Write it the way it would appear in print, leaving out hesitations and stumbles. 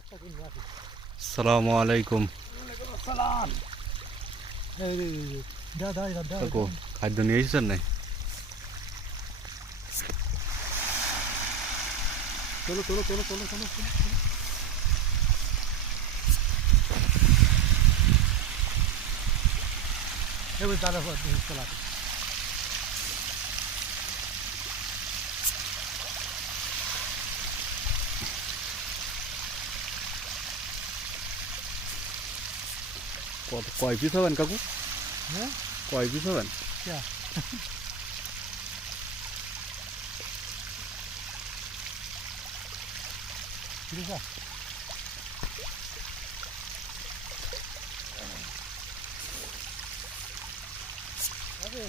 আসসালামু আলাইকুম। কাকু খাদ্য নিয়ে এসেছেন নাই? চলো চলো চলো চলো চলো চলো এবার দাদা চলা কয় পিস হবেন কাকু? হ্যাঁ কয় পিস হবেন? ঠিক আছে